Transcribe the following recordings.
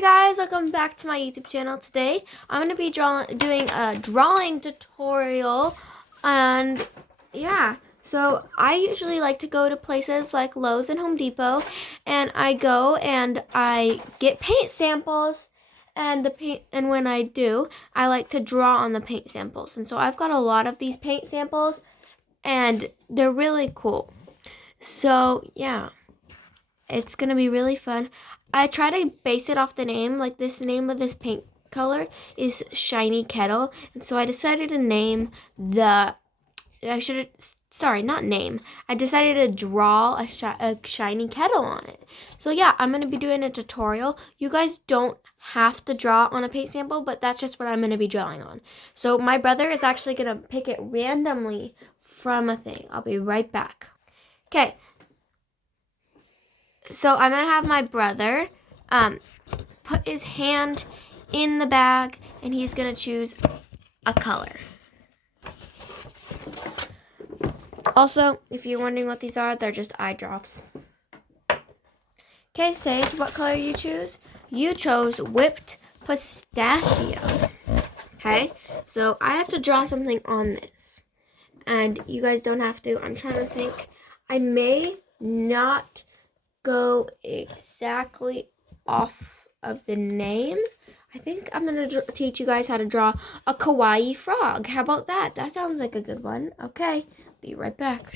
Hey guys, welcome back to my YouTube channel. Today I'm going to be doing a drawing tutorial, and yeah, so I usually like to go to places like Lowe's and Home Depot, and I go and I get paint samples, and when I do, I like to draw on the paint samples. And so I've got a lot of these paint samples and they're really cool. So yeah, it's going to be really fun. I try to base it off the name. Like, this name of this paint color is Shiny Kettle. And so I decided to name I decided to draw a shiny kettle on it. So yeah, I'm going to be doing a tutorial. You guys don't have to draw on a paint sample, but that's just what I'm going to be drawing on. So my brother is actually going to pick it randomly from a thing. I'll be right back. Okay. So I'm going to have my brother put his hand in the bag, and he's going to choose a color. Also, if you're wondering what these are, they're just eye drops. Okay, Sage, what color you choose? You chose whipped pistachio. Okay, so I have to draw something on this. And you guys don't have to. I'm trying to think. I may not go exactly off of the name. I think I'm going to teach you guys how to draw a kawaii frog. How about that? That sounds like a good one. Okay, be right back.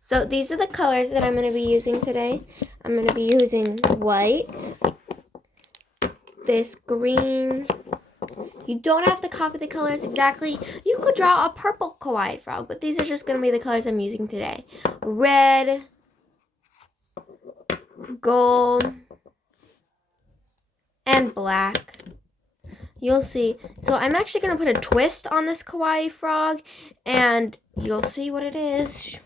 So these are the colors that I'm going to be using today. I'm going to be using white, this green. You don't have to copy the colors exactly. You could draw a purple kawaii frog, but these are just going to be the colors I'm using today. Red, gold, and black. You'll see. So I'm actually going to put a twist on this kawaii frog, and you'll see what it is.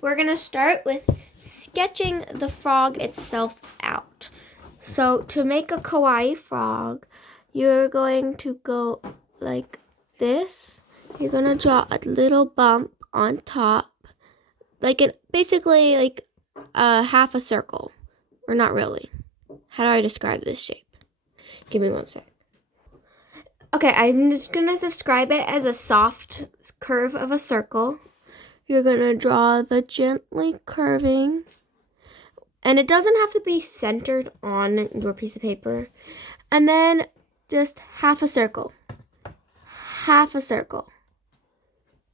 We're going to start with sketching the frog itself out. So to make a kawaii frog, you're going to go like this. You're going to draw a little bump on top, basically like half a circle, or not really. How do I describe this shape? Give me one sec. Okay, I'm just going to describe it as a soft curve of a circle. You're going to draw the gently curving. And it doesn't have to be centered on your piece of paper. And then just half a circle. Half a circle.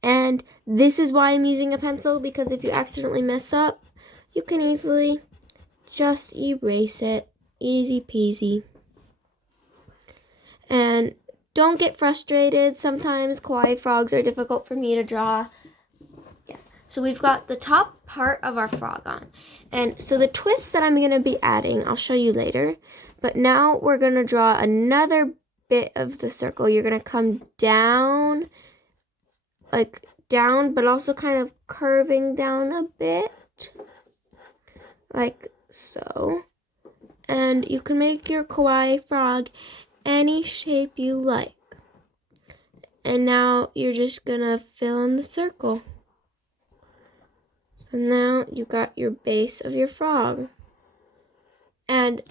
And this is why I'm using a pencil, because if you accidentally mess up, you can easily just erase it. Easy peasy. And don't get frustrated. Sometimes kawaii frogs are difficult for me to draw. Yeah. So we've got the top part of our frog on. And so the twist that I'm going to be adding, I'll show you later. But now we're going to draw another bit of the circle. You're going to come down, like down, but also kind of curving down a bit. Like so. And you can make your kawaii frog any shape you like. And now you're just gonna fill in the circle. So now you got your base of your frog. And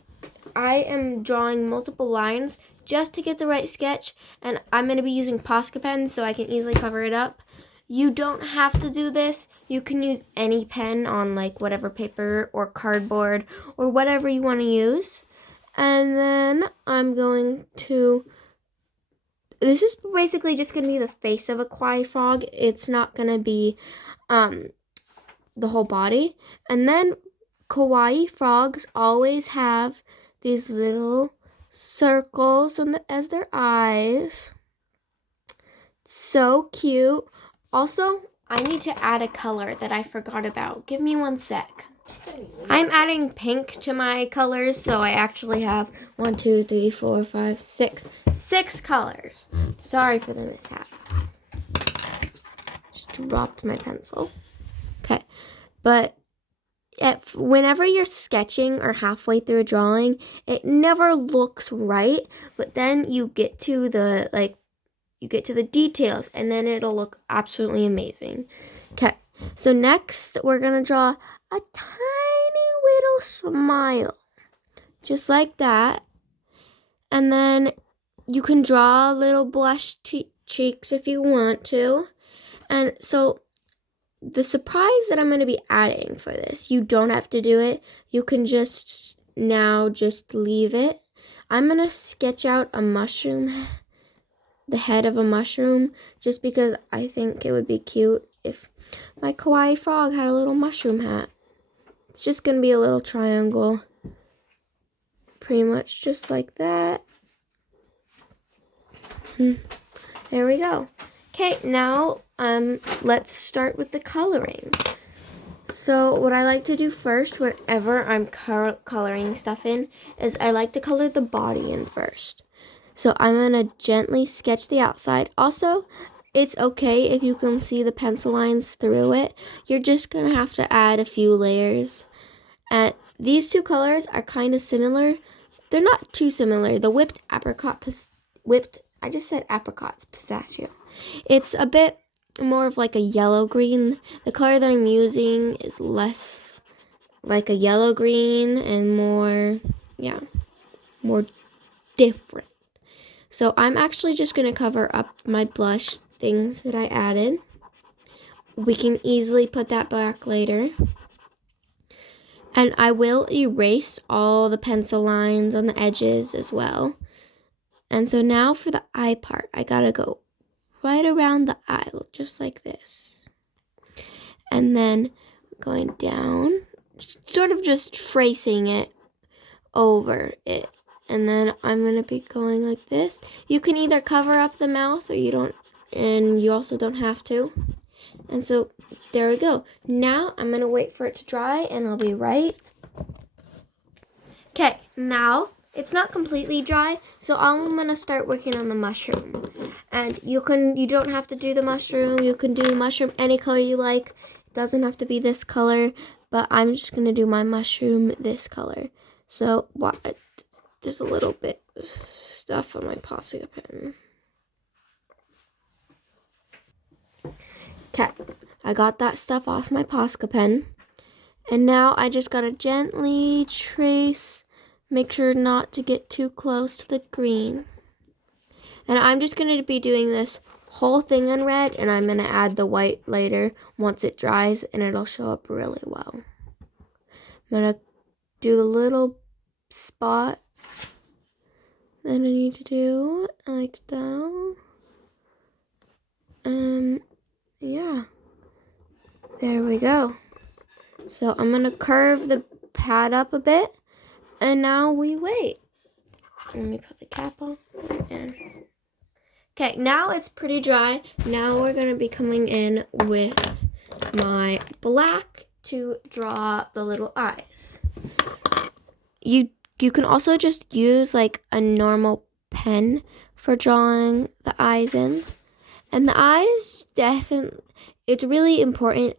I am drawing multiple lines just to get the right sketch, and I'm going to be using Posca pens so I can easily cover it up. You don't have to do this. You can use any pen on like whatever paper or cardboard or whatever you want to use. And then I'm going to, this is basically just going to be the face of a kawaii frog. It's not going to be the whole body. And then kawaii frogs always have these little circles as their eyes. So cute. Also, I need to add a color that I forgot about. Give me one sec. I'm adding pink to my colors, so I actually have 1, 2, 3, 4, 5, 6. 6 colors. Sorry for the mishap. Just dropped my pencil. Okay, but whenever you're sketching or halfway through a drawing, it never looks right, but then you get to the details, and then it'll look absolutely amazing. Okay, so next we're gonna draw a tiny little smile. just like that. And then you can draw little blush cheeks if you want to. And so the surprise that I'm going to be adding for this, you don't have to do it. You can just leave it. I'm going to sketch out a mushroom, the head of a mushroom, just because I think it would be cute if my kawaii frog had a little mushroom hat. It's just going to be a little triangle, pretty much just like that. And there we go. Okay, now let's start with the coloring. So what I like to do first whenever I'm coloring stuff in is I like to color the body in first. So I'm going to gently sketch the outside. Also, it's okay if you can see the pencil lines through it. You're just going to have to add a few layers. And these two colors are kind of similar. They're not too similar. The whipped apricot, I just said apricots, pistachio. It's a bit more of like a yellow green. The color that I'm using is less like a yellow green and more different. So I'm actually just going to cover up my blush things that I added. We can easily put that back later. And I will erase all the pencil lines on the edges as well. And so now for the eye part, I gotta go right around the eye, just like this. And then going down, sort of just tracing it over it. And then I'm gonna be going like this. You can either cover up the mouth or you don't, and you also don't have to. And so there we go. Now I'm gonna wait for it to dry and I'll be right. Okay, now it's not completely dry, so I'm gonna start working on the mushroom. And you don't have to do the mushroom. You can do mushroom any color you like. It doesn't have to be this color, but I'm just gonna do my mushroom this color. So there's a little bit of stuff on my Posca pen. Okay, I got that stuff off my Posca pen. And now I just gotta gently trace, make sure not to get too close to the green. And I'm just gonna be doing this whole thing in red, and I'm gonna add the white later once it dries, and it'll show up really well. I'm gonna do the little spots that I need to do, like that. Yeah, there we go. So I'm gonna curve the pad up a bit, and now we wait. Let me put the cap on. And okay, now it's pretty dry. Now we're gonna be coming in with my black to draw the little eyes. You can also just use like a normal pen for drawing the eyes in. And the eyes it's really important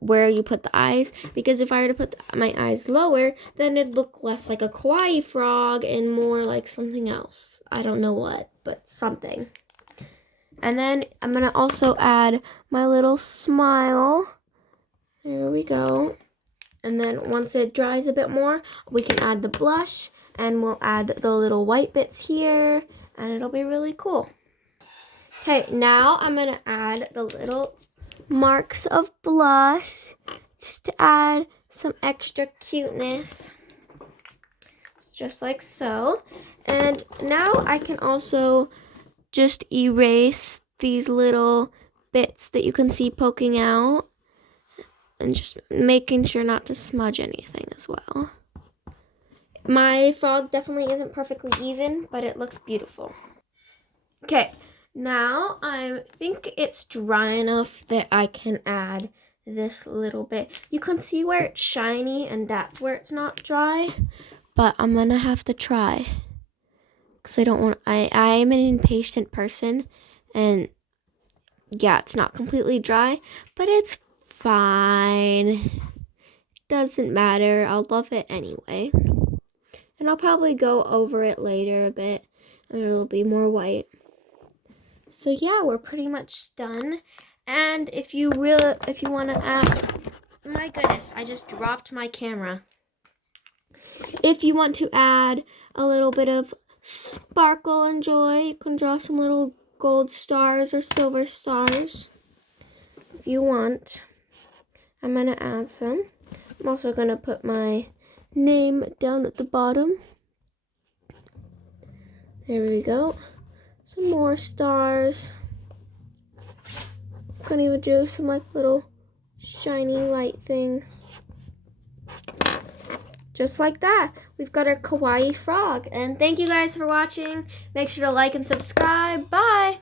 where you put the eyes, because if I were to put my eyes lower, then it'd look less like a kawaii frog and more like something else. I don't know what, but something. And then I'm gonna also add my little smile. There we go. And then once it dries a bit more, we can add the blush, and we'll add the little white bits here, and it'll be really cool. Okay, now I'm gonna add the little marks of blush just to add some extra cuteness, just like so. And now I can also just erase these little bits that you can see poking out, and just making sure not to smudge anything as well. My frog definitely isn't perfectly even, but it looks beautiful. Okay, now I think it's dry enough that I can add this little bit. You can see where it's shiny, and that's where it's not dry, but I'm gonna have to try, because I am an impatient person, and yeah, it's not completely dry, but it's fine. Doesn't matter. I'll love it anyway. And I'll probably go over it later a bit, and it'll be more white. So yeah, we're pretty much done. And if you want to add, my goodness, I just dropped my camera. If you want to add a little bit of sparkle and joy, you can draw some little gold stars or silver stars if you want. I'm going to add some. I'm also going to put my name down at the bottom. There we go. Some more stars. I'm going to even do some like little shiny light thing. Just like that, we've got our kawaii frog. And thank you guys for watching. Make sure to like and subscribe. Bye!